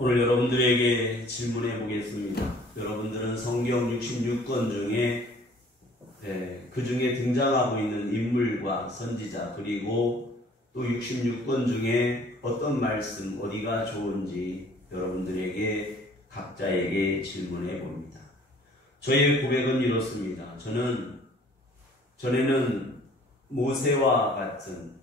오늘 여러분들에게 질문해 보겠습니다. 여러분들은 성경 66권 중에 그 중에 등장하고 있는 인물과 선지자 그리고 또 66권 중에 어떤 말씀 어디가 좋은지 여러분들에게 각자에게 질문해 봅니다. 저의 고백은 이렇습니다. 저는 전에는 모세와 같은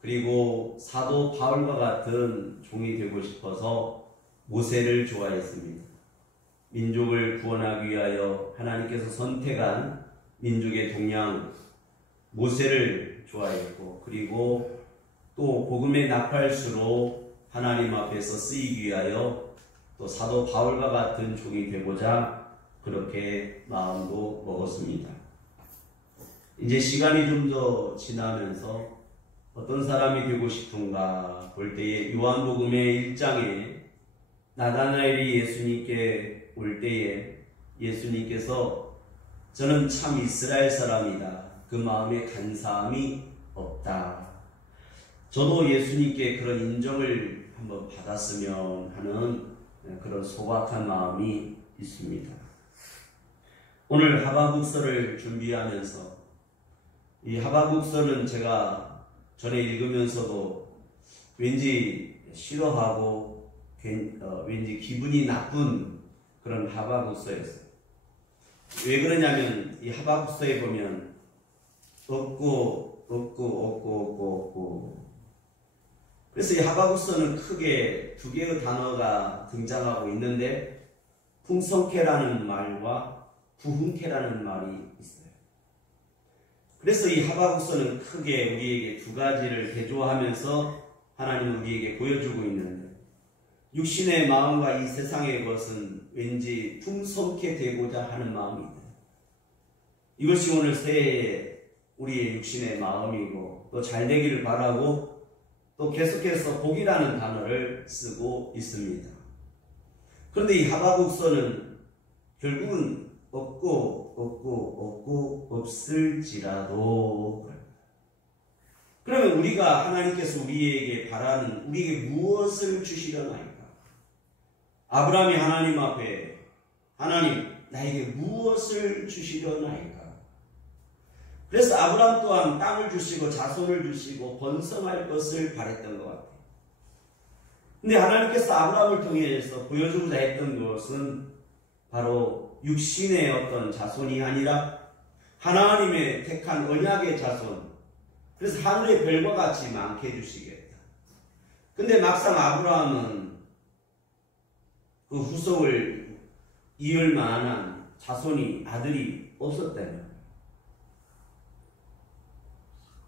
그리고 사도 바울과 같은 종이 되고 싶어서 모세를 좋아했습니다. 민족을 구원하기 위하여 하나님께서 선택한 민족의 동양 모세를 좋아했고 그리고 또 복음의 나팔수로 하나님 앞에서 쓰이기 위하여 또 사도 바울과 같은 종이 되고자 그렇게 마음도 먹었습니다. 이제 시간이 좀 더 지나면서 어떤 사람이 되고 싶은가 볼 때에 요한복음의 1장에 나다나엘이 예수님께 올 때에 예수님께서 저는 참 이스라엘 사람이다. 그 마음에 간사함이 없다. 저도 예수님께 그런 인정을 한번 받았으면 하는 그런 소박한 마음이 있습니다. 오늘 하바국서를 준비하면서 이 하바국서는 제가 전에 읽으면서도 왠지 싫어하고 왠지 기분이 나쁜 그런 하바국서였어요. 왜 그러냐면 이 하바국서에 보면 없고 그래서 이 하바국서는 크게 두 개의 단어가 등장하고 있는데 풍성케라는 말과 부흥케라는 말이 있어요. 그래서 이 하바국서는 크게 우리에게 두 가지를 대조하면서 하나님은 우리에게 보여주고 있는데 육신의 마음과 이 세상의 것은 왠지 풍성케 되고자 하는 마음이다. 이것이 오늘 새해에 우리의 육신의 마음이고 또 잘되기를 바라고 또 계속해서 복이라는 단어를 쓰고 있습니다. 그런데 이 하바국서는 결국은 없고 없을지라도 그러면 우리가 하나님께서 우리에게 바라는 우리에게 무엇을 주시려나이까? 아브라함이 하나님 앞에 하나님 나에게 무엇을 주시려나이까? 그래서 아브라함 또한 땅을 주시고 자손을 주시고 번성할 것을 바랬던 것 같아요. 근데 하나님께서 아브라함을 통해서 보여주고자 했던 것은 바로 육신의 어떤 자손이 아니라 하나님의 택한 언약의 자손, 그래서 하늘의 별과 같이 많게 해주시겠다. 근데 막상 아브라함은 그 후속을 이을 만한 자손이 아들이 없었다며.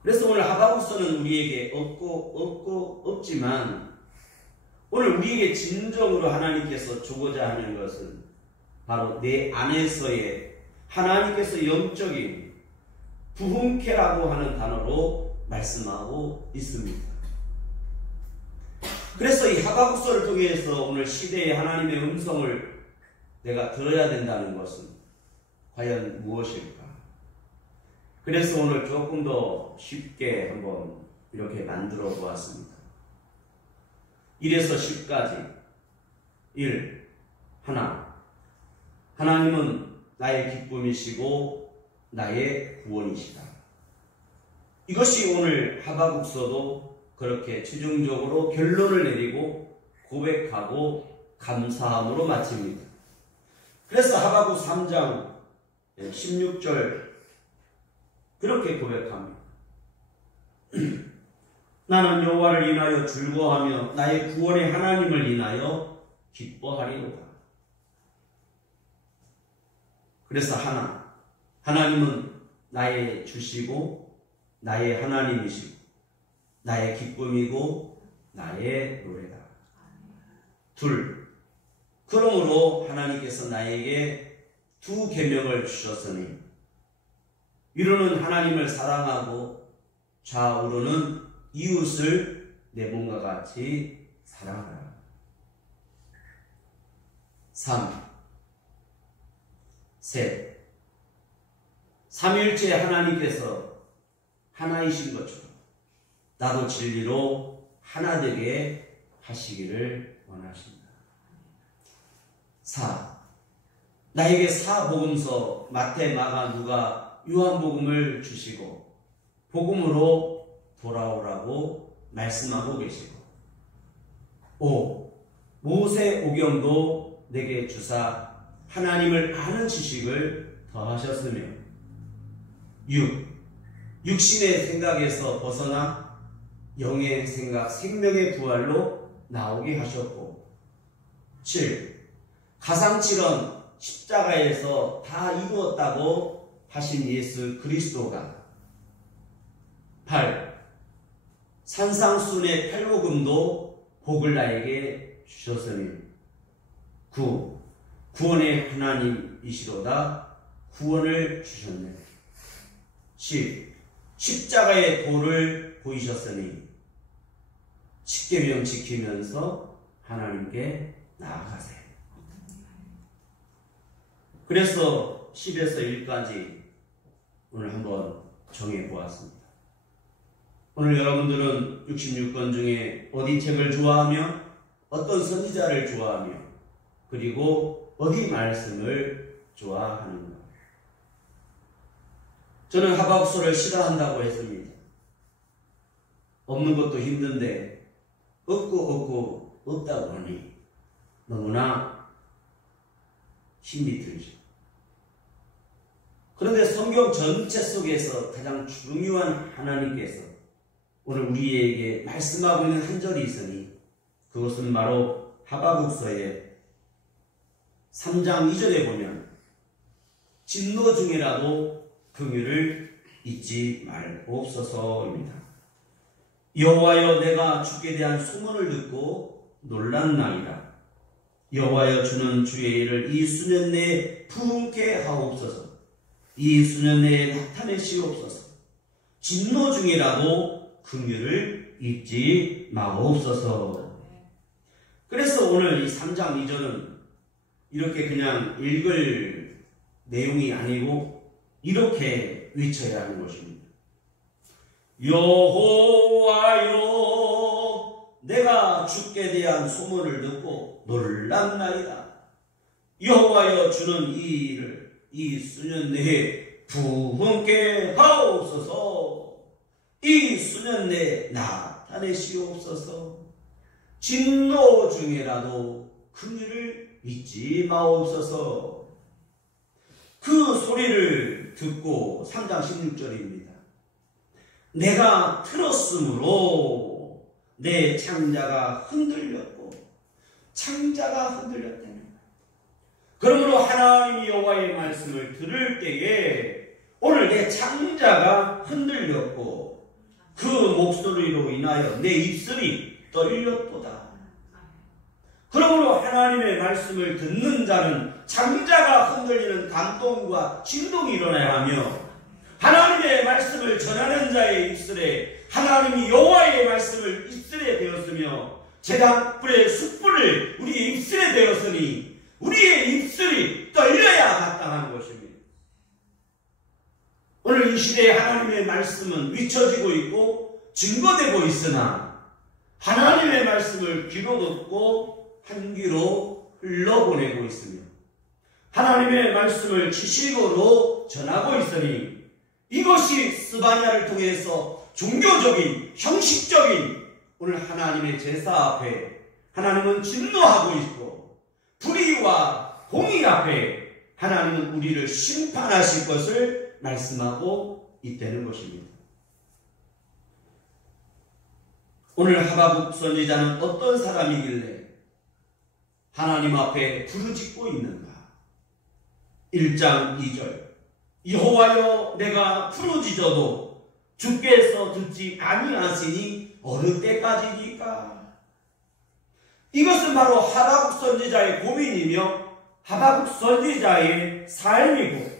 그래서 오늘 하바국서는 우리에게 없지만 오늘 우리에게 진정으로 하나님께서 주고자 하는 것은 바로 내 안에서의 하나님께서 영적인 부흥케라고 하는 단어로 말씀하고 있습니다. 그래서 이 하바국서를 통해서 오늘 시대의 하나님의 음성을 내가 들어야 된다는 것은 과연 무엇일까? 그래서 오늘 조금 더 쉽게 한번 이렇게 만들어 보았습니다. 1에서 10까지 1. 하나님은 나의 기쁨이시고 나의 구원이시다. 이것이 오늘 하바국서도 그렇게 최종적으로 결론을 내리고 고백하고 감사함으로 마칩니다. 그래서 하바국 3장 16절 그렇게 고백합니다. 나는 여호와를 인하여 즐거워하며 나의 구원의 하나님을 인하여 기뻐하리로다. 그래서 하나님은 나의 주시고 나의 하나님이시고 나의 기쁨이고 나의 노래다. 2. 그러므로 하나님께서 나에게 두 계명을 주셨으니 위로는 하나님을 사랑하고 좌우로는 이웃을 내 몸과 같이 사랑하라. 3. 삼위일체 하나님께서 하나이신 것처럼 나도 진리로 하나 되게 하시기를 원하신다. 4. 나에게 사복음서 마태, 마가, 누가, 요한복음을 주시고 복음으로 돌아오라고 말씀하고 계시고 5. 모세오경도 내게 주사 하나님을 아는 지식을 더하셨으며 6. 육신의 생각에서 벗어나 영의 생각, 생명의 부활로 나오게 하셨고 7. 가상칠언 십자가에서 다 이루었다고 하신 예수 그리스도가 8. 산상순의 팔복음도 복을 나에게 주셨으니 9. 구원의 하나님이시로다 구원을 주셨네. 10. 십자가의 도를 보이셨으니 십계명 지키면서 하나님께 나아가세요. 그래서 10에서 1까지 오늘 한번 정해보았습니다. 오늘 여러분들은 66권 중에 어디 책을 좋아하며 어떤 선지자를 좋아하며 그리고 어디 말씀을 좋아하는가? 저는 하박국서를 싫어한다고 했습니다. 없는 것도 힘든데 없고 없다고 하니 너무나 힘이 들죠. 그런데 성경 전체 속에서 가장 중요한 하나님께서 오늘 우리에게 말씀하고 있는 한 절이 있으니 그것은 바로 하박국서의 3장 2절에 보면 진노 중이라도 긍휼을 잊지 말옵소서입니다. 여호와여 내가 주께 대한 소문을 듣고 놀랐나이다. 여호와여 주는 주의 일을 이 수년 내에 부흥케 하옵소서. 이 수년 내에 나타내시옵소서. 진노 중이라도 긍휼을 잊지 마옵소서. 그래서 오늘 이 3장 2절은 이렇게 그냥 읽을 내용이 아니고 이렇게 외쳐야 하는 것입니다. 여호와여 내가 주께 대한 소문을 듣고 놀랐나이다. 여호와여 주는 이 일을 이 수년 내에 부흥케 하옵소서. 이 수년 내에 나타내시옵소서. 진노 중에라도 긍휼을 잊지 마옵소서. 그 소리를 듣고 3장 16절입니다. 내가 들었으므로 내 창자가 흔들렸고 창자가 흔들렸다는 거예요. 그러므로 하나님이 여호와의 말씀을 들을 때에 오늘 내 창자가 흔들렸고 그 목소리로 인하여 내 입술이 떨렸도다. 그러므로 하나님의 말씀을 듣는 자는 창자가 흔들리는 감동과 진동이 일어나야 하며 하나님의 말씀을 전하는 자의 입술에 하나님이 여호와의 말씀을 입술에 대었으며 제단불의 숯불을 우리의 입술에 대었으니 우리의 입술이 떨려야 마땅한 것입니다. 오늘 이 시대에 하나님의 말씀은 잊혀지고 있고 증거되고 있으나 하나님의 말씀을 귀로 듣고 한 귀로 흘러보내고 있으며 하나님의 말씀을 지식으로 전하고 있으니 이것이 스바냐를 통해서 종교적인 형식적인 오늘 하나님의 제사 앞에 하나님은 진노하고 있고 불의와 공의 앞에 하나님은 우리를 심판하실 것을 말씀하고 있다는 것입니다. 오늘 하박국 선지자는 어떤 사람이길래 하나님 앞에 부르짖고 있는가? 1장 2절 여호와여 내가 부르짖어도 주께서 듣지 아니하시니 어느 때까지니까? 이것은 바로 하박국 선지자의 고민이며 하박국 선지자의 삶이고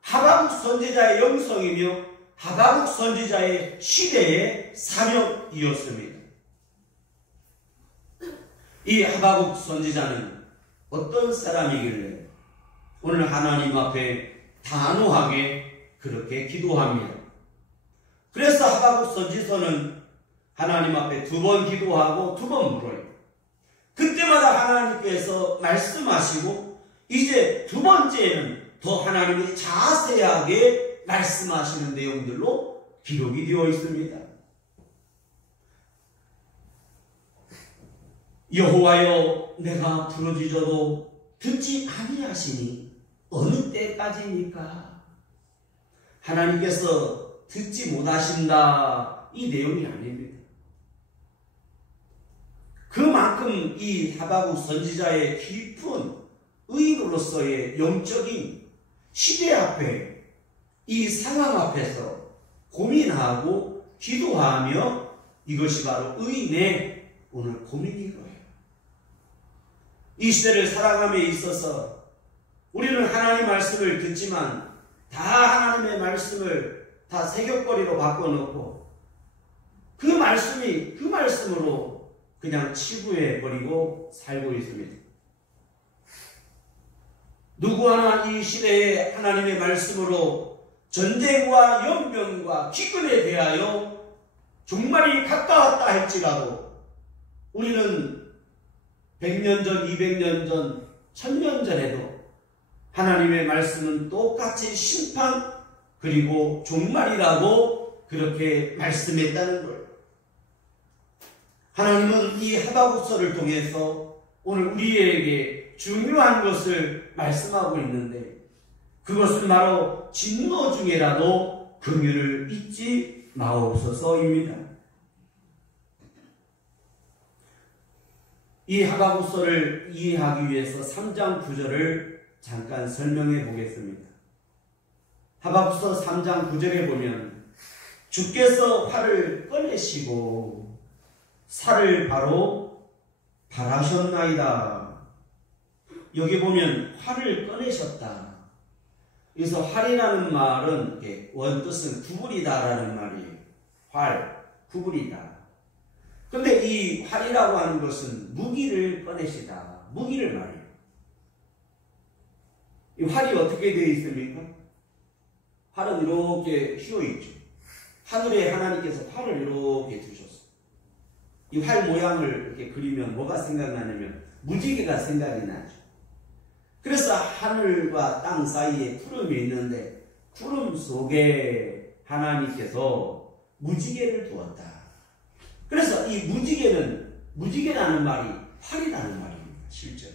하박국 선지자의 영성이며 하박국 선지자의 시대의 사명이었습니다. 이 하박국 선지자는 어떤 사람이길래 오늘 하나님 앞에 단호하게 그렇게 기도합니다. 그래서 하박국 선지서는 하나님 앞에 2번 기도하고 2번 물어요. 그때마다 하나님께서 말씀하시고 이제 두 번째는 더 하나님이 자세하게 말씀하시는 내용들로 기록이 되어 있습니다. 여호와여 내가 부르짖어도 듣지 아니하시니 어느 때까지입니까? 하나님께서 듣지 못하신다 이 내용이 아닙니다. 그만큼 이 하박국 선지자의 깊은 의인으로서의 영적인 시대 앞에 이 상황 앞에서 고민하고 기도하며 이것이 바로 의인의 오늘 고민인 거예요. 이 시대를 살아감에 있어서 우리는 하나님 말씀을 듣지만 다 하나님의 말씀을 다 세격거리로 바꿔놓고 그 말씀이 그 말씀으로 그냥 치부해버리고 살고 있습니다. 누구 하나 이 시대에 하나님의 말씀으로 전쟁과 연병과 기근에 대하여 종말이 가까웠다 할지라도 우리는 100년 전, 200년 전, 1000년 전에도 하나님의 말씀은 똑같이 심판 그리고 종말이라고 그렇게 말씀했다는 거예요. 하나님은 이 하박국서를 통해서 오늘 우리에게 중요한 것을 말씀하고 있는데 그것은 바로 진노 중에라도 긍휼을 잊지 마옵소서입니다. 이 하박국서를 이해하기 위해서 3장 9절을 잠깐 설명해 보겠습니다. 하박국서 3장 9절에 보면 주께서 활을 꺼내시고 살을 바로 발하셨나이다. 여기 보면 활을 꺼내셨다. 그래서 활이라는 말은 원뜻은 구부리다라는 말이에요. 활, 구부리다. 근데 이 활이라고 하는 것은 무기를 꺼내시다. 무기를 말해요. 이 활이 어떻게 되어 있습니까? 활은 이렇게 휘어있죠. 하늘에 하나님께서 활을 이렇게 두셨어요. 이 활 모양을 이렇게 그리면 뭐가 생각나냐면 무지개가 생각이 나죠. 그래서 하늘과 땅 사이에 구름이 있는데 구름 속에 하나님께서 무지개를 두었다. 그래서 이 무지개라는 말이 활이라는 말입니다. 실제로.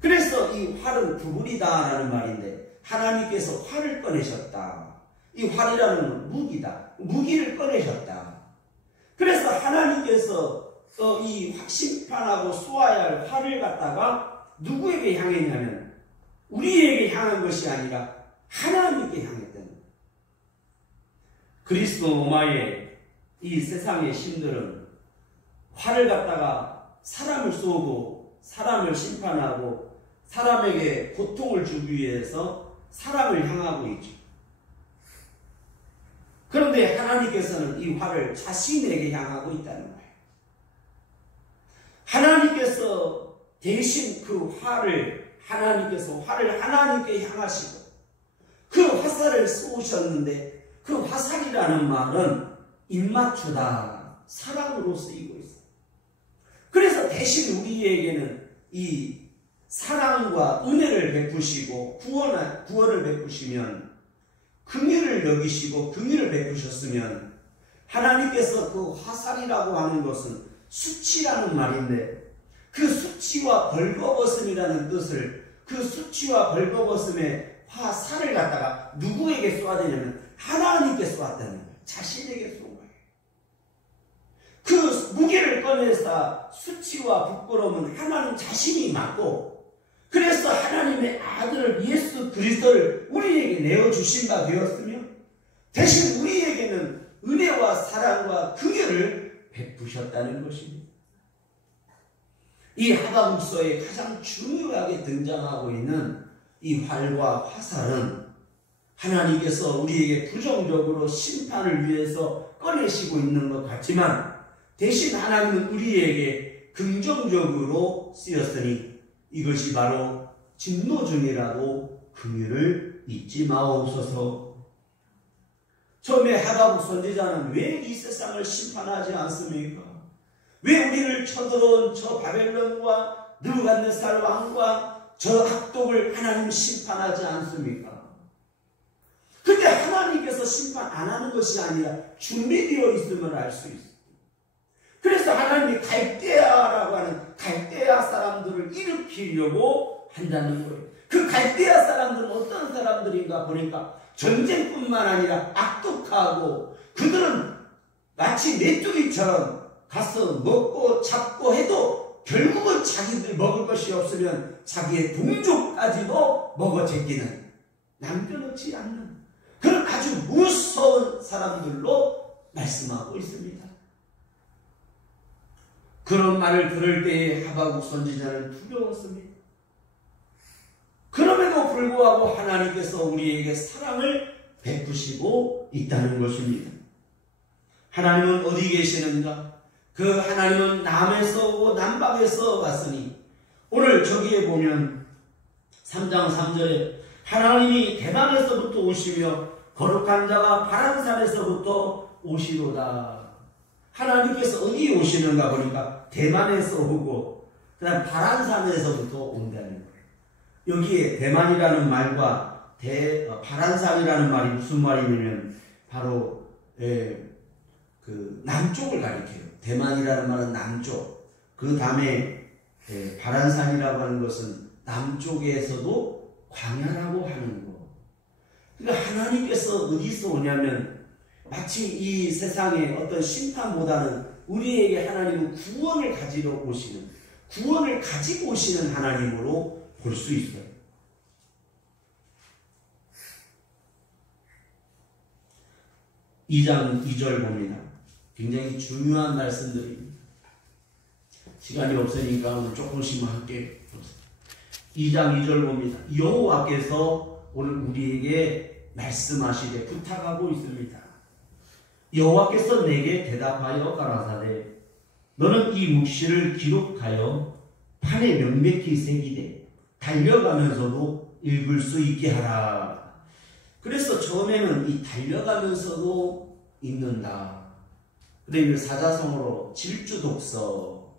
그래서 이 활은 구부리다라는 말인데 하나님께서 활을 꺼내셨다. 이 활이라는 무기다. 무기를 꺼내셨다. 그래서 하나님께서 이 심판하고 쏘아야 할 활을 갖다가 누구에게 향했냐면 우리에게 향한 것이 아니라 하나님께 향했다는 거예요. 그리스도 로마의 이 세상의 신들은 활을 갖다가 사람을 쏘고 사람을 심판하고 사람에게 고통을 주기 위해서 사람을 향하고 있죠. 그런데 하나님께서는 이 활을 자신에게 향하고 있다는 거예요. 하나님께서 대신 그 활을 하나님께 향하시고 그 화살을 쏘셨는데 그 화살이라는 말은 입맞추다, 사랑으로 쓰이고 있어요. 그래서 대신 우리에게는 이 사랑과 은혜를 베푸시고 구원을 베푸시면 긍휼을 여기시고 긍휼을 베푸셨으면 하나님께서 그 화살이라고 하는 것은 수치라는 말인데 그 수치와 벌거벗음이라는 뜻을 그 수치와 벌거벗음의 화살을 갖다가 누구에게 쏘아야 되냐면 하나님께 쏘았다는 거예요. 자신에게 쏘은 거예요. 그 무게를 꺼내서 수치와 부끄러움은 하나님 자신이 맡고 그래서 하나님의 아들 예수 그리스도를 우리에게 내어주신 바 되었으며 대신 우리에게는 은혜와 사랑과 긍휼을 베푸셨다는 것입니다. 이 하박국서에 가장 중요하게 등장하고 있는 이 활과 화살은 하나님께서 우리에게 부정적으로 심판을 위해서 꺼내시고 있는 것 같지만 대신 하나님은 우리에게 긍정적으로 쓰였으니 이것이 바로 진노 중이라도 긍휼을 잊지 마옵소서. 처음에 하박국 선지자는 왜 이 세상을 심판하지 않습니까? 왜 우리를 쳐들어온 저 바벨론과 느부갓네살 왕과 저 악독을 하나님 심판하지 않습니까? 근데 하나님께서 심판 안 하는 것이 아니라 준비되어 있음을 알 수 있어요. 그래서 하나님이 갈대아라고 하는 갈대아 사람들을 일으키려고 한다는 거예요. 그 갈대아 사람들은 어떤 사람들인가 보니까 전쟁뿐만 아니라 악독하고 그들은 마치 메뚜기처럼 가서 먹고 잡고 해도 결국은 자기들 먹을 것이 없으면 자기의 동족까지도 먹어 제끼는, 남겨놓지 않는 그런 아주 무서운 사람들로 말씀하고 있습니다. 그런 말을 들을 때에 하박국 선지자는 두려웠습니다. 그럼에도 불구하고 하나님께서 우리에게 사랑을 베푸시고 있다는 것입니다. 하나님은 어디 계시는가? 그 하나님은 남에서 오고 남방에서 왔으니, 오늘 저기에 보면 3장 3절에 하나님이 대만에서부터 오시며 거룩한 자가 바란산에서부터 오시로다. 하나님께서 어디에 오시는가 보니까 대만에서 오고 그 다음 바란산에서부터 온다는 거예요. 여기에 대만이라는 말과 바란산이라는 말이 무슨 말이냐면 바로 그 남쪽을 가리켜요. 대만이라는 말은 남쪽, 그 다음에 바란산이라고 하는 것은 남쪽에서도 광야라고 하는 거. 그러니까 하나님께서 어디서 오냐면 마치 이 세상의 어떤 심판보다는 우리에게 하나님은 구원을 가지러 오시는, 구원을 가지고 오시는 하나님으로 볼 수 있어요. (2장 2절) 봅니다. 굉장히 중요한 말씀들입니다. 시간이 없으니까 오늘 조금씩만 할게요. 2장 2절 봅니다. 여호와께서 오늘 우리에게 말씀하시되 부탁하고 있습니다. 여호와께서 내게 대답하여 가라사대 너는 이 묵시를 기록하여 판에 명백히 새기되 달려가면서도 읽을 수 있게 하라. 그래서 처음에는 이 달려가면서도 읽는다. 그다음에 사자성어로 질주독서,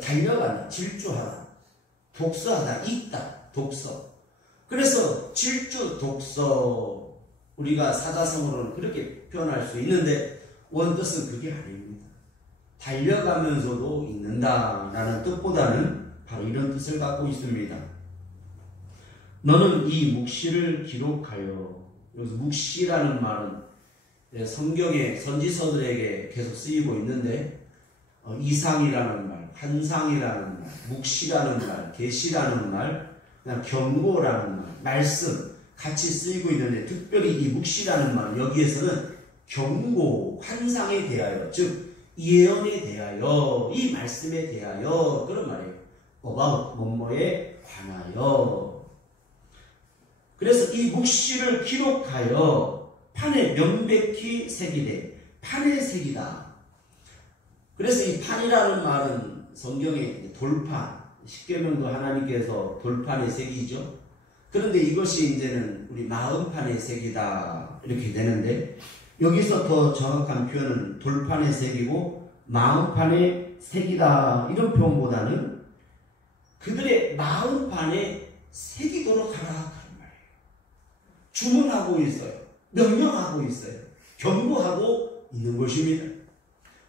달려간다, 질주하다, 독서하다, 읽다, 독서. 그래서 질주독서, 우리가 사자성어로는 그렇게 표현할 수 있는데 원뜻은 그게 아닙니다. 달려가면서도 읽는다라는 뜻보다는 바로 이런 뜻을 갖고 있습니다. 너는 이 묵시를 기록하여, 여기서 묵시라는 말은 성경의 선지서들에게 계속 쓰이고 있는데 이상이라는 말, 환상이라는 말, 묵시라는 말, 계시라는 말, 그냥 경고라는 말, 말씀 같이 쓰이고 있는데 특별히 이 묵시라는 말, 여기에서는 경고, 환상에 대하여, 즉 예언에 대하여, 이 말씀에 대하여 그런 말이에요. about 뭐뭐에 관하여. 그래서 이 묵시를 기록하여 판에 명백히 새기되, 판에 새기다. 그래서 이 판이라는 말은 성경의 돌판, 십계명도 하나님께서 돌판에 새기죠. 그런데 이것이 이제는 우리 마음판에 새기다 이렇게 되는데, 여기서 더 정확한 표현은 돌판에 새기고 마음판에 새기다 이런 표현보다는 그들의 마음판에 새기도록 하라 그런 말이에요. 주문하고 있어요. 명령하고 있어요. 경고하고 있는 것입니다.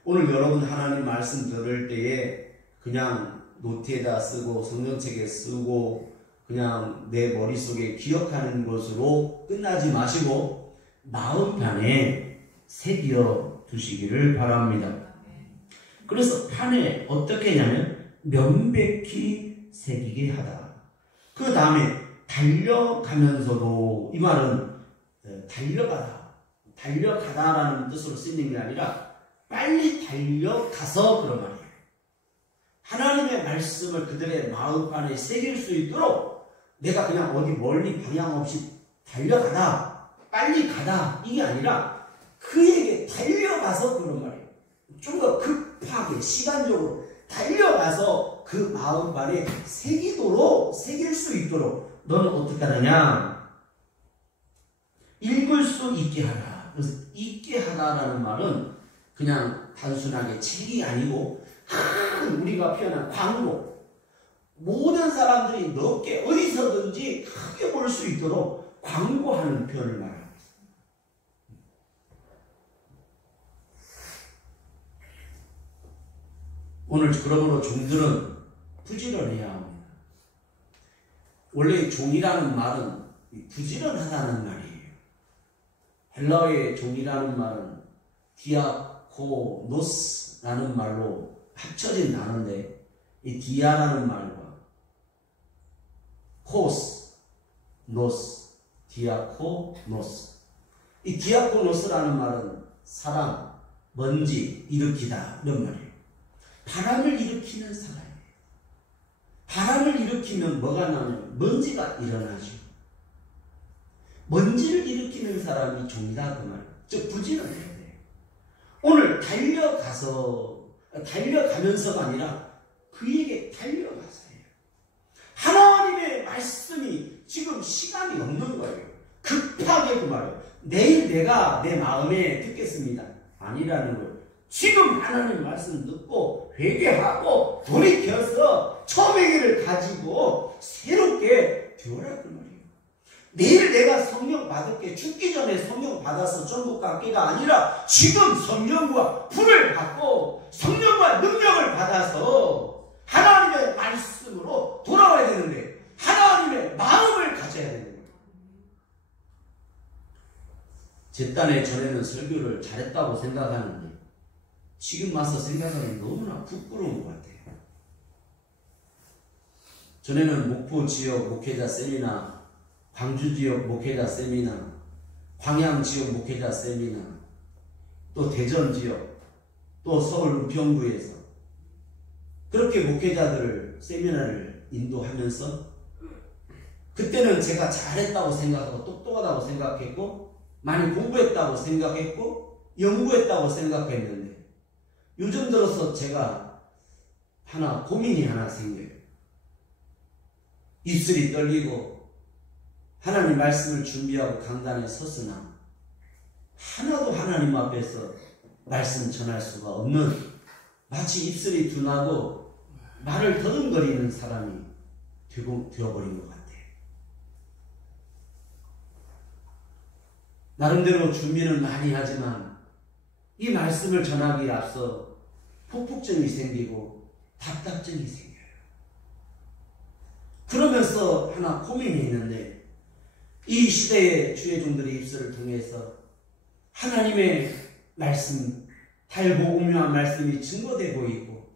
오늘 여러분 하나님 말씀 들을 때에 그냥 노트에다 쓰고 성경책에 쓰고 그냥 내 머릿속에 기억하는 것으로 끝나지 마시고 마음판에 새겨 두시기를 바랍니다. 그래서 판에 어떻게 하냐면 명백히 새기게 하다. 그 다음에 달려가면서도, 이 말은 달려가다, 달려가다라는 뜻으로 쓰이는 게 아니라 빨리 달려가서 그런 말이에요. 하나님의 말씀을 그들의 마음판에 새길 수 있도록 내가 그냥 어디 멀리 방향 없이 달려가다, 빨리 가다 이게 아니라 그에게 달려가서 그런 말이에요. 좀 더 급하게 시간적으로 달려가서 그 마음판에 새길 수 있도록 너는 어떻게 하느냐? 읽을 수 있게 하라. 그래서 있게 하다라는 말은 그냥 단순하게 책이 아니고 큰 우리가 표현한 광고, 모든 사람들이 넓게 어디서든지 크게 볼 수 있도록 광고하는 표현을 말합니다. 오늘 그러므로 종들은 부지런해야 합니다. 원래 종이라는 말은 부지런하다는 말이에요. 헬라어의 종이라는 말은 디아코노스라는 말로 합쳐진 단어인데, 이 디아라는 말과 코스, 노스, 디아코노스. 이 디아코노스라는 말은 사람, 먼지, 일으키다 이런 말이에요. 바람을 일으키는 사람이에요. 바람을 일으키면 뭐가 나면 먼지가 일어나죠. 먼지를 일으키는 사람이 종이다 그 말. 즉 부지런해야 돼요. 오늘 달려가면서가 아니라 그에게 달려가서 해요. 하나님의 말씀이 지금 시간이 없는 거예요. 급하게 그 말이에요. 내일 내가 내 마음에 듣겠습니다. 아니라는 거예요. 지금 하나님 말씀 듣고 회개하고 돌이켜서 처음의 길을 가지고 새롭게 되어라 그 말이에요. 내일 내가 성령 받을게, 죽기 전에 성령 받아서 천국 갖기가 아니라 지금 성령과 불을 받고 성령과 능력을 받아서 하나님의 말씀으로 돌아와야 되는데 하나님의 마음을 가져야 되는 거예요. 제 딴에 전에는 설교를 잘했다고 생각하는데 지금 와서 생각하면 너무나 부끄러운 것 같아요. 전에는 목포 지역 목회자 세미나, 광주 지역 목회자 세미나, 광양 지역 목회자 세미나, 또 대전 지역, 또 서울 은평구에서 그렇게 목회자들을 세미나를 인도하면서 그때는 제가 잘했다고 생각하고 똑똑하다고 생각했고 많이 공부했다고 생각했고 연구했다고 생각했는데 요즘 들어서 제가 고민이 하나 생겨요. 입술이 떨리고 하나님 말씀을 준비하고 강단에 섰으나 하나도 하나님 앞에서 말씀 전할 수가 없는, 마치 입술이 둔하고 말을 더듬거리는 사람이 되어버린 것 같아요. 나름대로 준비는 많이 하지만 이 말씀을 전하기에 앞서 폭풍증이 생기고 답답증이 생겨요. 그러면서 하나 고민이 있는데, 이 시대의 주의 종들의 입술을 통해서 하나님의 말씀, 달보음유한 말씀이 증거되고 있고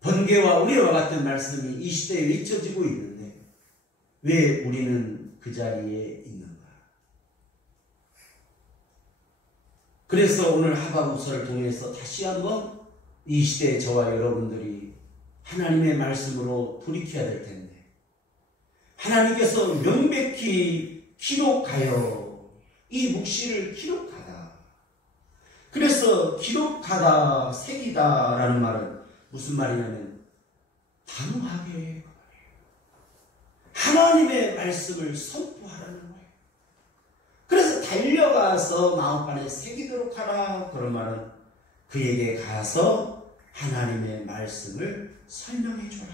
번개와 우레와 같은 말씀이 이 시대에 잊혀지고 있는데 왜 우리는 그 자리에 있는가? 그래서 오늘 하박국서를 통해서 다시 한번 이 시대의 저와 여러분들이 하나님의 말씀으로 돌이켜야 될 텐데, 하나님께서 명백히 기록하여 이 묵시를 기록하다. 그래서 기록하다, 새기다 라는 말은 무슨 말이냐면 단호하게 하나님의 말씀을 선포하라는 거예요. 그래서 달려가서 마음판에 새기도록 하라. 그런 말은 그에게 가서 하나님의 말씀을 설명해 줘라.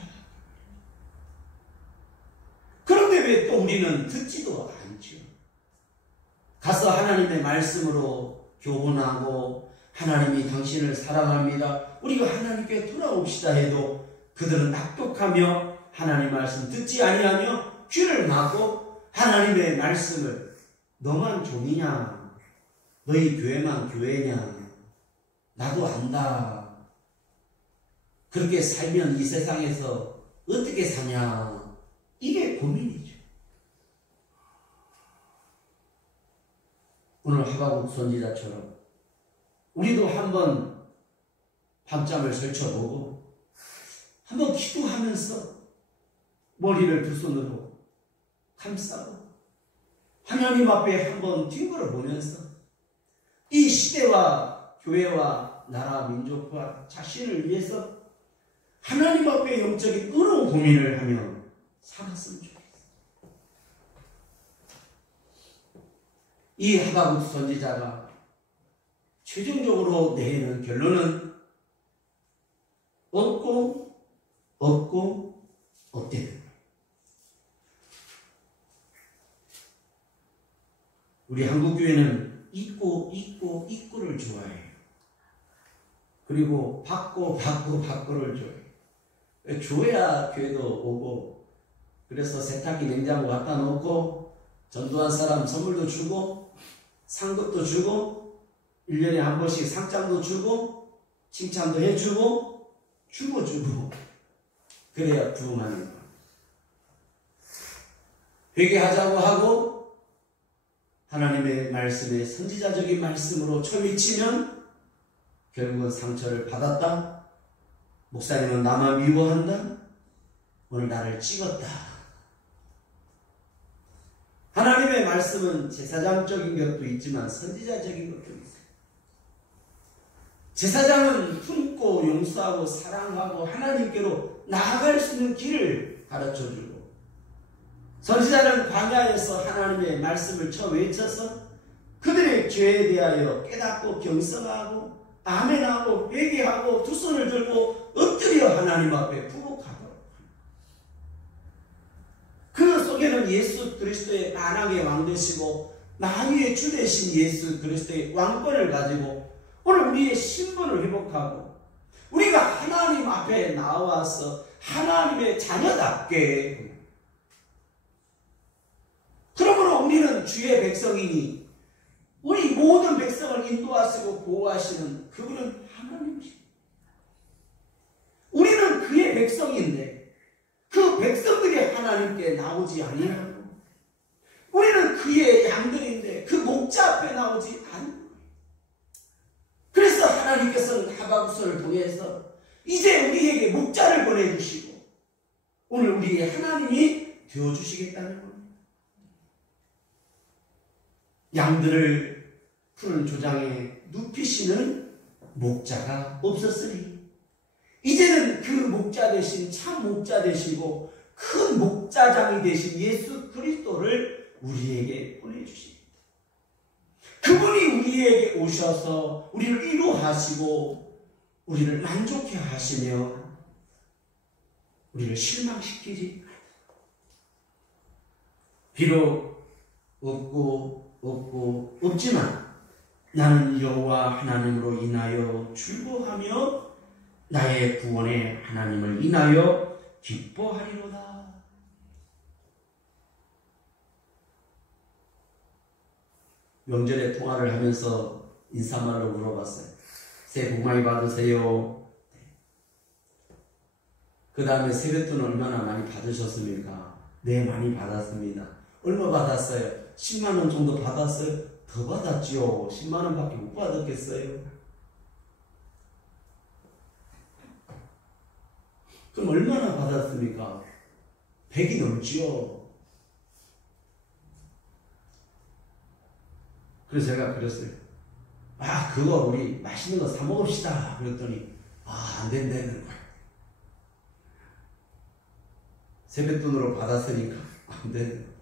그런데 왜 또 우리는 듣지도 않죠? 가서 하나님의 말씀으로 교훈하고 하나님이 당신을 사랑합니다, 우리가 하나님께 돌아옵시다 해도 그들은 악독하며 하나님 말씀 듣지 아니하며 귀를 막고 하나님의 말씀을 너만 종이냐, 너희 교회만 교회냐, 나도 안다, 그렇게 살면 이 세상에서 어떻게 사냐, 이게 고민이죠. 오늘 하박국 선지자처럼 우리도 한번 밤잠을 설쳐보고 한번 기도하면서 머리를 두 손으로 감싸고 하나님 앞에 한번 뒹굴어 보면서 이 시대와 교회와 나라 민족과 자신을 위해서 하나님 앞에 영적인 의로운 고민을 하며 살았으면 좋겠어요. 이 하박국 선지자가 최종적으로 내리는 결론은 없고 없대는 거예요. 우리 한국교회는 있고를 좋아해요. 그리고 받고를 좋아해요. 줘야 교회도 오고, 그래서 세탁기 냉장고 갖다 놓고 전도한 사람 선물도 주고 상급도 주고 1년에 한 번씩 상장도 주고 칭찬도 해주고 주고 그래야 부흥하는 거예요. 회개하자고 하고 하나님의 말씀에 선지자적인 말씀으로 쳐미치면 결국은 상처를 받았다. 목사님은 나만 미워한다. 오늘 나를 찍었다. 하나님의 말씀은 제사장적인 것도 있지만 선지자적인 것도 있어요. 제사장은 품고 용서하고 사랑하고 하나님께로 나아갈 수 있는 길을 가르쳐주고, 선지자는 광야에서 하나님의 말씀을 외쳐서 그들의 죄에 대하여 깨닫고 경성하고 아멘하고 회개하고 두 손을 들고 엎드려 하나님 앞에 부복하도록. 그 속에는 예수 그리스도의 만왕의 왕 되시고 만유의 주 되신 예수 그리스도의 왕권을 가지고 오늘 우리의 신분을 회복하고 우리가 하나님 앞에 나와서 하나님의 자녀답게, 그러므로 우리는 주의 백성이니 우리 모든 백성을 인도하시고 보호하시는 그분은 하나님이십니다. 우리는 그의 백성인데 그 백성들이 하나님께 나오지 아니하고, 우리는 그의 양들인데 그 목자 앞에 나오지 않는 거예요. 그래서 하나님께서는 하박국서를 통해서 이제 우리에게 목자를 보내주시고 오늘 우리의 하나님이 되어주시겠다는 겁니다. 양들을 푸른 조장에 눕히시는 목자가 없었으니 이제는 그 목자 대신 참 목자 되시고 큰 목자장이 되신 예수 그리스도를 우리에게 보내주십니다. 그분이 우리에게 오셔서 우리를 위로하시고 우리를 만족해 하시며 우리를 실망시키지 않습니다. 비록 없지만 나는 여호와 하나님으로 인하여 즐거워하며 나의 구원의 하나님을 인하여 기뻐하리로다. 명절에 통화를 하면서 인사말로 물어봤어요. 새해 복 많이 받으세요. 그 다음에 세뱃돈 얼마나 많이 받으셨습니까? 네, 많이 받았습니다. 얼마 받았어요? 10만 원 정도 받았어요? 더 받았죠. 10만 원밖에 못 받았겠어요? 그럼 얼마나 받았습니까? 100이 넘지요. 그래서 제가 그랬어요. 그거 우리 맛있는 거 사 먹읍시다. 그랬더니 안 된다는 거예요. 세뱃돈으로 받았으니까 안 되는 거예요.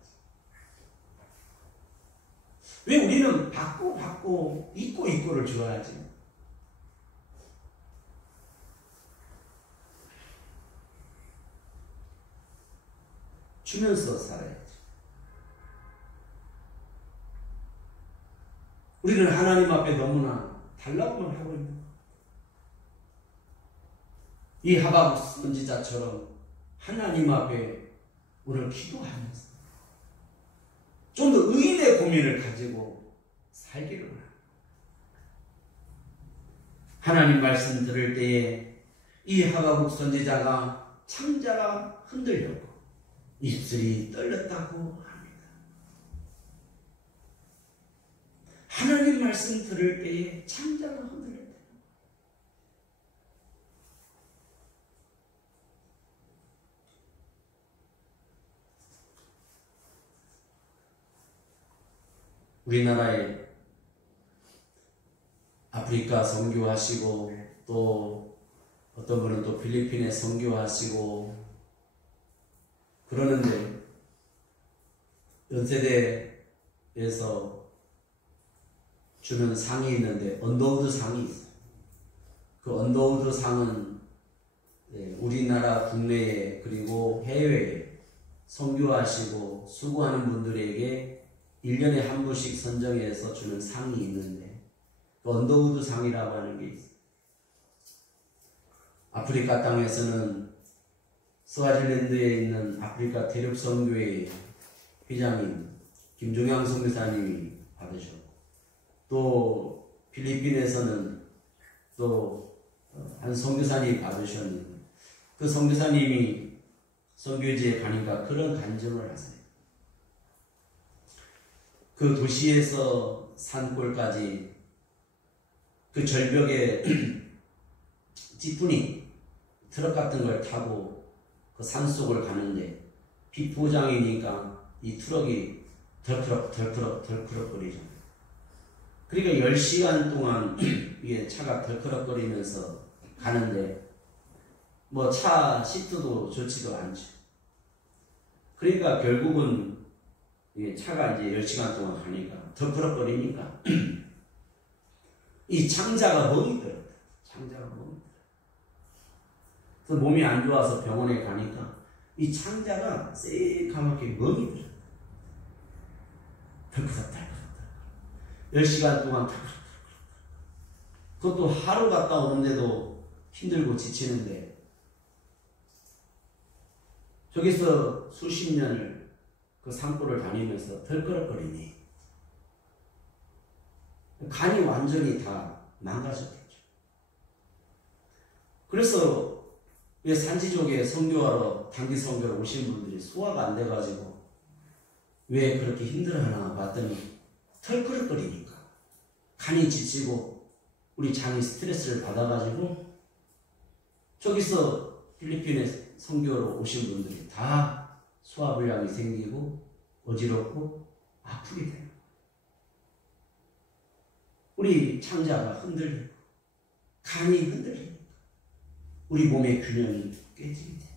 왜 우리는 받고 있고를 좋아하지? 주면서 살아야지. 우리는 하나님 앞에 너무나 달라고만 하고 있는 거예요. 이 하박국 선지자처럼 하나님 앞에 오늘 기도하면서 좀 더 의인의 고민을 가지고 살기를 원합니다. 하나님 말씀 들을 때에 이 하박국 선지자가 창자가 흔들렸고 입술이 떨렸다고 합니다. 하나님 말씀 들을 때에 창자가 흔들렸다. 우리나라에 아프리카 선교하시고 또 어떤 분은 또 필리핀에 선교하시고 그러는데 연세대에서 주는 상이 있는데 언더우드 상이 있어요. 그 언더우드 상은 우리나라 국내에 그리고 해외에 선교하시고 수고하는 분들에게 1년에 한 분씩 선정해서 주는 상이 있는데 그 언더우드 상이라고 하는 게 있어요. 아프리카 땅에서는 스와질랜드에 있는 아프리카 대륙 선교회 회장님 김종양 선교사님이 받으셨고, 또 필리핀에서는 또 한 선교사님이 받으셨는데, 그 선교사님이 선교지에 가니까 그런 간증을 하세요. 그 도시에서 산골까지 그 절벽에 찌푸니 트럭 같은 걸 타고 그 산속을 가는데 비포장이니까 이 트럭이 덜크럭 거리잖아요. 그러니까 10시간 동안 위에 차가 덜크럭거리면서 가는데 뭐 차 시트도 좋지도 않죠. 그러니까 결국은 차가 이제 10시간 동안 가니까 덜크럭거리니까 이 창자가 멍이 들어요. 창자가 멍이 들어요. 그래서 몸이 안 좋아서 병원에 가니까 이 창자가 새까맣게 멍이 들어요. 덜크럭 10시간 동안 그것도 하루 갔다 오는데도 힘들고 지치는데 저기서 수십 년을 그 산골을 다니면서 덜그럭거리니 간이 완전히 다 망가졌겠죠. 그래서 왜 산지족에 선교하러 단기 선교로 오신 분들이 소화가 안 돼가지고 왜 그렇게 힘들어하나 봤더니 털그럭거리니까 간이 지치고 우리 장이 스트레스를 받아가지고 저기서 필리핀에 선교로 오신 분들이 다 소화불량이 생기고 어지럽고 아프게 돼요. 우리 창자가 흔들리고 간이 흔들리니까 우리 몸의 균형이 깨지게 돼요.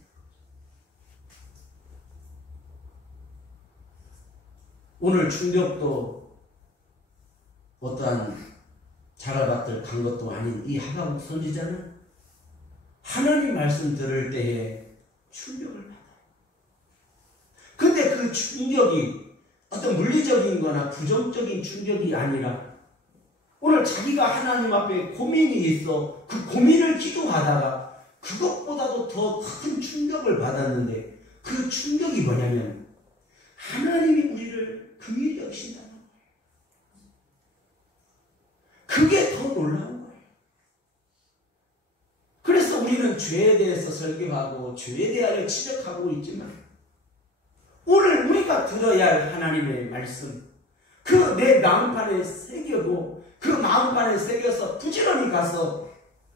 오늘 충격도 어떠한 자라밭들 간 것도 아닌 이 하박국 선지자는 하나님 말씀 들을 때에 충격을 받아요. 근데 그 충격이 어떤 물리적인 거나 부정적인 충격이 아니라 오늘 자기가 하나님 앞에 고민이 있어 그 고민을 기도하다가 그것보다도 더 큰 충격을 받았는데 그 충격이 뭐냐면 하나님이 우리를 긍휼히 여기신다는 거예요. 그게 더 놀라운 거예요. 그래서 우리는 죄에 대해서 설교하고 죄에 대하여 지적하고 있지만 오늘 우리가 들어야 할 하나님의 말씀 그 내 마음판에 새겨고 그 마음판에 새겨서 부지런히 가서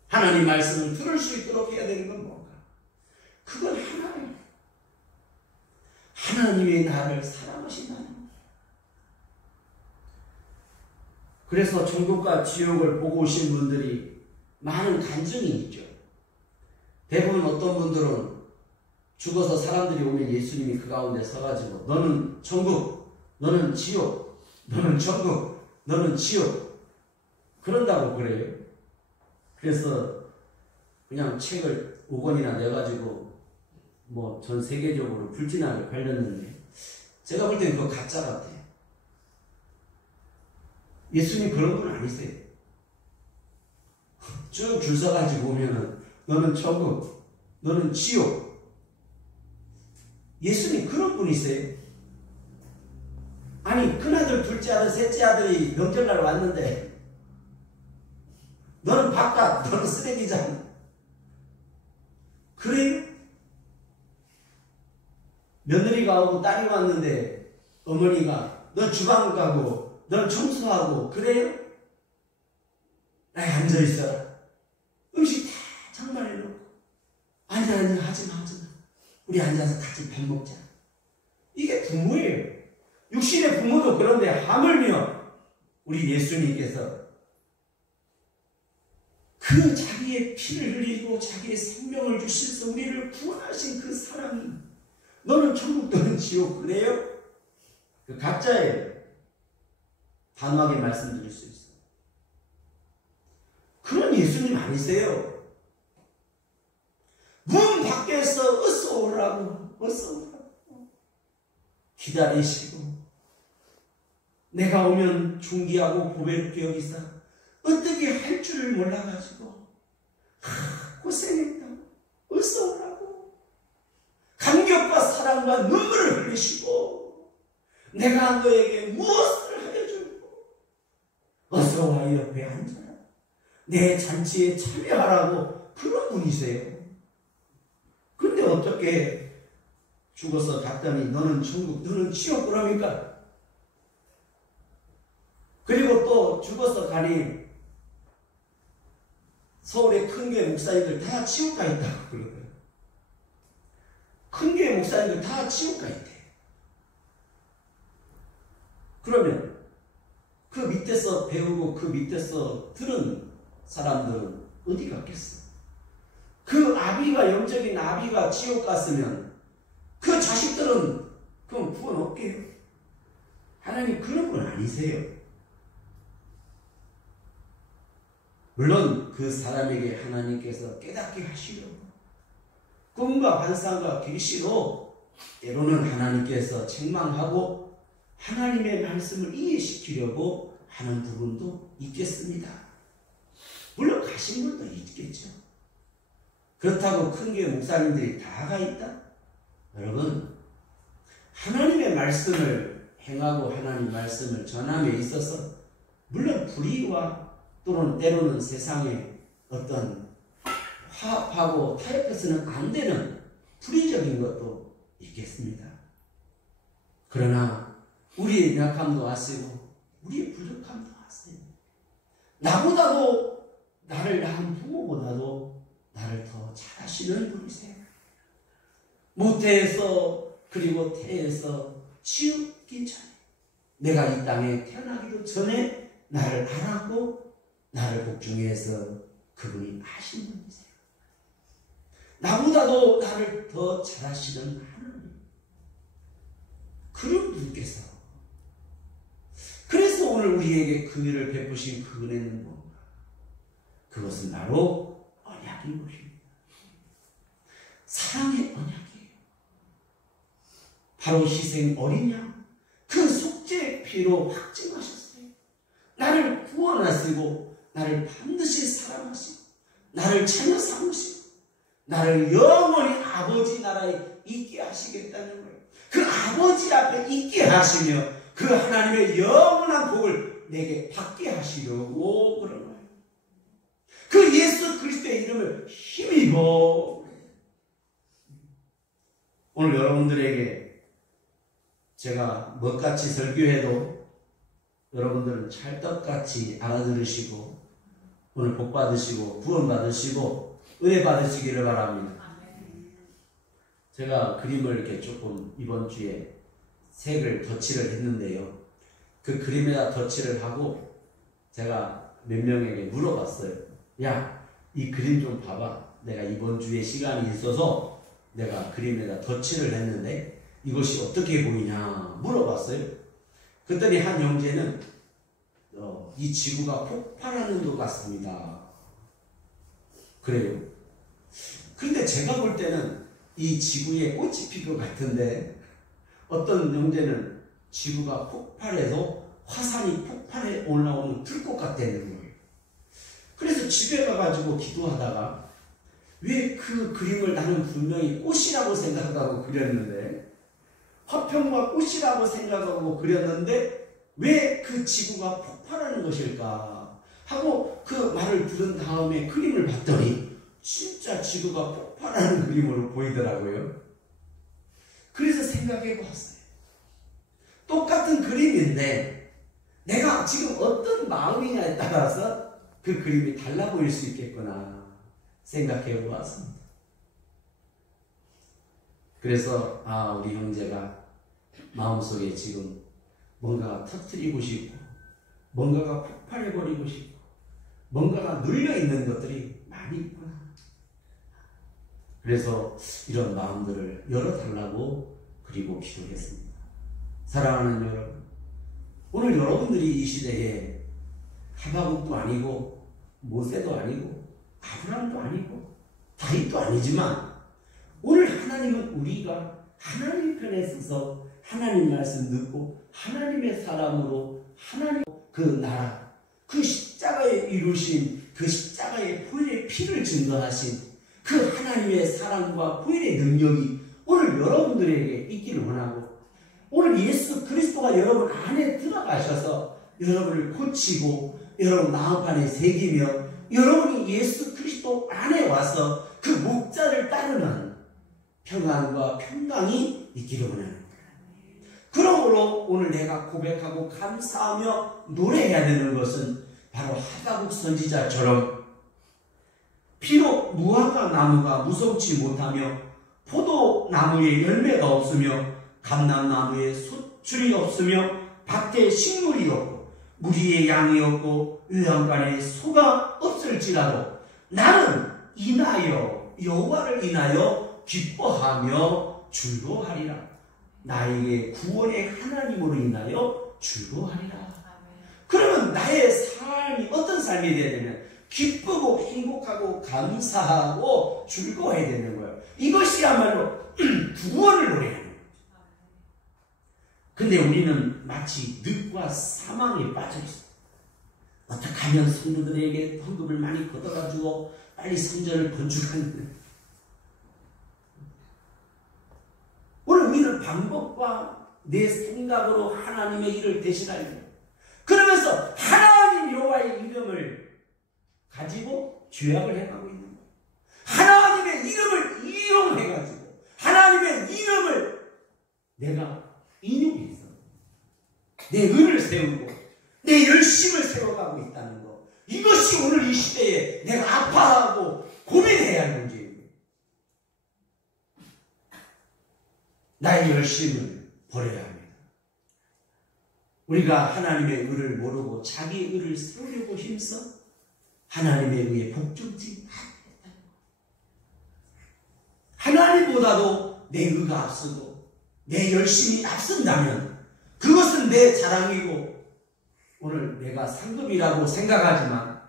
하나님 말씀을 들을 수 있도록 해야 되는 건 뭔가? 그건 하나님의 나를 사랑하신다는 거예요. 그래서 천국과 지옥을 보고 오신 분들이 많은 간증이 있죠. 대부분 어떤 분들은 죽어서 사람들이 오면 예수님이 그 가운데 서가지고 너는 천국, 너는 지옥, 너는 천국, 너는 지옥 그런다고 그래요. 그래서 그냥 책을 5권이나 내가지고 뭐 전 세계적으로 불진하게 팔렸는데 제가 볼 때는 그거 가짜 같아요. 예수님 그런 분 아니세요. 쭉 줄 서가지고 오면은 너는 천국, 너는 지옥. 예수님 그런 분이세요. 아니 큰아들, 둘째 아들, 셋째 아들이 명절날 왔는데 너는 바깥, 너는 쓰레기장. 그래요? 며느리가 오고 딸이 왔는데 어머니가 너 주방 가고 넌 청소하고 그래요? 나에 앉아있어라. 음식 다 장만해놓고 앉아 하지마 우리 앉아서 같이 밥 먹자. 이게 부모예요. 육신의 부모도 그런데 하물며 우리 예수님께서 그 자기의 피를 흘리고 자기의 생명을 주셔서 우리를 구원하신 그 사랑이 너는 천국 너는 지옥 그래요? 그 가짜예요. 단호하게 말씀드릴 수 있어요. 그런 예수님 아니세요. 하나님께서 어서 오라고 기다리시고, 내가 오면 존귀하고 보배롭게 여기사 어떻게 할 줄을 몰라가지고 고생했다고 어서 오라고 감격과 사랑과 눈물을 흘리시고, 내가 너에게 무엇을 하여 줄고 어서 와 옆에 앉아라, 내 잔치에 참여하라고 그런 분이세요. 그런데 어떻게 죽어서 갔더니 너는 천국, 너는 지옥 그럽니까? 그리고 또 죽어서 가니 서울의 큰 교회 목사님들 다 지옥 가 있다고 그러더라고요. 큰 교회 목사님들 다 지옥 가 있대. 그러면 그 밑에서 배우고 그 밑에서 들은 사람들은 어디 갔겠어? 그 아비가, 영적인 아비가 지옥 갔으면 그 자식들은 그럼 구원 없게요. 하나님 그런 분 아니세요. 물론 그 사람에게 하나님께서 깨닫게 하시려고 꿈과 환상과 계시로 때로는 하나님께서 책망하고 하나님의 말씀을 이해시키려고 하는 부분도 있겠습니다. 물론 가신 분도 있겠죠. 그렇다고 큰 교회 목사님들이 다 가 있다? 여러분, 하나님의 말씀을 행하고 하나님 말씀을 전함에 있어서 물론 불의와 또는 때로는 세상에 어떤 화합하고 타협해서는 안 되는 불의적인 것도 있겠습니다. 그러나 우리의 약함도 아시고 우리의 부족함도 아세요. 나보다도, 나를 낳은 부모보다도 나를 더 잘하시는 분이세요. 모태에서 그리고 태에서 치우기 전에, 내가 이 땅에 태어나기도 전에 나를 알았고 나를 복중해서 그분이 아신 분이세요. 나보다도 나를 더 잘하시는 하나님, 그런 분께서, 그래서 오늘 우리에게 그 은혜를 베푸신 그 은혜는 뭔가? 그것은 바로 언약인 것입니다. 사랑의 언약이에요. 바로 희생 어린 양, 그 속죄의 피로 확증하셨어요. 나를 구원하시고 나를 반드시 사랑하시고 나를 자녀 삼으시고 나를 영원히 아버지 나라에 있게 하시겠다는 거예요. 그 아버지 앞에 있게 하시며 그 하나님의 영원한 복을 내게 받게 하시려고 그런 거예요. 그 예수 그리스도의 이름을 힘입어 오늘 여러분들에게 제가 멋같이 설교해도 여러분들은 찰떡같이 알아들으시고 오늘 복 받으시고 구원 받으시고 은혜 받으시기를 바랍니다. 제가 그림을 이렇게 조금 이번 주에 색을 덧칠을 했는데요. 그 그림에다 덧칠을 하고 제가 몇 명에게 물어봤어요. 야, 이 그림 좀 봐봐. 내가 이번 주에 시간이 있어서 내가 그림에다 덧칠을 했는데 이것이 어떻게 보이냐 물어봤어요. 그랬더니 한 형제는 이 지구가 폭발하는 것 같습니다. 그래요. 그런데 제가 볼 때는 이 지구에 꽃이 필 것 같은데 어떤 형제는 지구가 폭발해서 화산이 폭발해 올라오는 들꽃 같다는 거예요. 그래서 집에 가가지고 기도하다가 왜 그 그림을 나는 분명히 꽃이라고 생각하고 그렸는데 화평과 꽃이라고 생각하고 그렸는데 왜 그 지구가 폭발하는 것일까 하고 그 말을 들은 다음에 그림을 봤더니 진짜 지구가 폭발하는 그림으로 보이더라고요. 그래서 생각해 보았어요. 똑같은 그림인데 내가 지금 어떤 마음이냐에 따라서 그 그림이 달라 보일 수 있겠구나 생각해 보았습니다. 그래서 우리 형제가 마음속에 지금 뭔가가 터뜨리고 싶고 뭔가가 폭발해버리고 싶고 뭔가가 눌려있는 것들이 많이 있구나. 그래서 이런 마음들을 열어달라고 그리고 기도했습니다. 사랑하는 여러분, 오늘 여러분들이 이 시대에 하박국도 아니고 모세도 아니고 아브라함도 아니고 다윗도 아니지만 오늘 하나님은 우리가 하나님 편에 서서 하나님 말씀 듣고 하나님의 사람으로 하나님 그 나라, 그 십자가에 이루신 그 십자가의 보혈의 피를 증거하신 그 하나님의 사랑과 보혈의 능력이 오늘 여러분들에게 있기를 원하고, 오늘 예수 그리스도가 여러분 안에 들어가셔서 여러분을 고치고 여러분 마음판에 새기며 여러분이 예수 그리스도 안에 와서 그 목자를 따르는 평안과 평강이 있기를 원합니다. 그러므로 오늘 내가 고백하고 감사하며 노래해야 되는 것은 바로 하박국 선지자처럼 비록 무화과 나무가 무성치 못하며 포도나무에 열매가 없으며 감람나무에 소출이 없으며 밭에 식물이 없고 무리에 양이 없고 요양간에 소가 없을지라도 나는 인하여 여호와를 인하여 기뻐하며 즐거워하리라. 나에게 구원의 하나님으로 인하여 즐거워하리라. 그러면 나의 삶이 어떤 삶이 되어야 되냐면 기쁘고 행복하고 감사하고 즐거워해야 되는 거예요. 이것이야말로 구원을 노래하는 거예요. 근데 우리는 마치 늑과 사망에 빠져 있어요. 어떻게 하면 성도들에게 헌금을 많이 걷어가지고 빨리 성전을 건축하는데, 오늘 우리는 방법과 내 생각으로 하나님의 일을 대신하려 해요. 그러면서 하나님 여호와의 이름을 가지고 죄악을 행하고 있는 거예요. 하나님의 이름을 이용해가지고 하나님의 이름을 내가 인용해서 내 의를 세우고 내 열심을 세워가고 있다는 것, 이것이 오늘 이 시대에 내가 아파하고 고민해야 할 문제입니다. 나의 열심을 버려야 합니다. 우리가 하나님의 의를 모르고 자기 의를 세우려고 힘써 하나님의 의에 복종지 못했다는 것. 하나님보다도 내 의가 앞서고 내 열심이 앞선다면 그것은 내 자랑이고, 오늘 내가 상급이라고 생각하지만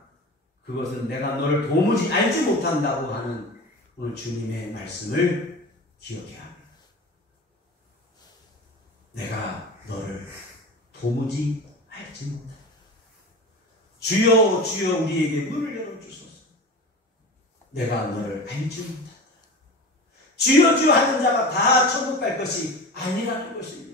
그것은 내가 너를 도무지 알지 못한다고 하는 오늘 주님의 말씀을 기억해야 합니다. 내가 너를 도무지 알지 못한다. 주여 주여 우리에게 문을 열어주소서. 내가 너를 알지 못한다. 주여 주여 하는 자가 다 천국 갈 것이 아니라는 것입니다.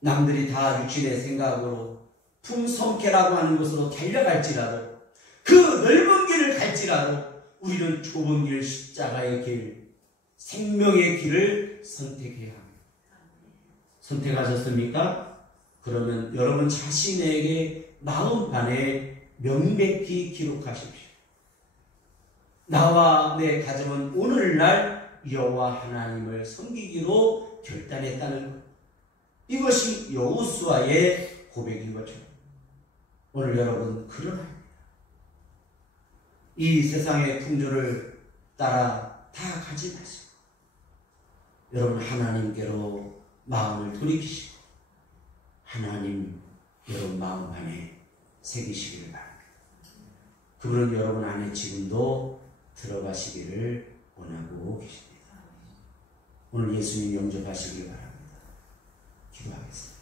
남들이 다 육신의 생각으로 풍성케라고 하는 곳으로 달려갈지라도, 그 넓은 길을 갈지라도 우리는 좁은 길, 십자가의 길, 생명의 길을 선택해야 합니다. 선택하셨습니까? 그러면 여러분 자신에게 마음판에 명백히 기록하십시오. 나와 내 가정은 오늘날 여호와 하나님을 섬기기로 결단했다는 것. 이것이 여호수아의 고백인 거죠. 오늘 여러분 그러합니다. 이 세상의 풍조를 따라 다 가지 마시고 여러분 하나님께로 마음을 돌이키시고 하나님 여러분 마음 안에 새기시기를 바랍니다. 그분은 여러분 안에 지금도 들어가시기를 원하고 계십니다. 오늘 예수님 영접하시기를 바랍니다. 기도하겠습니다.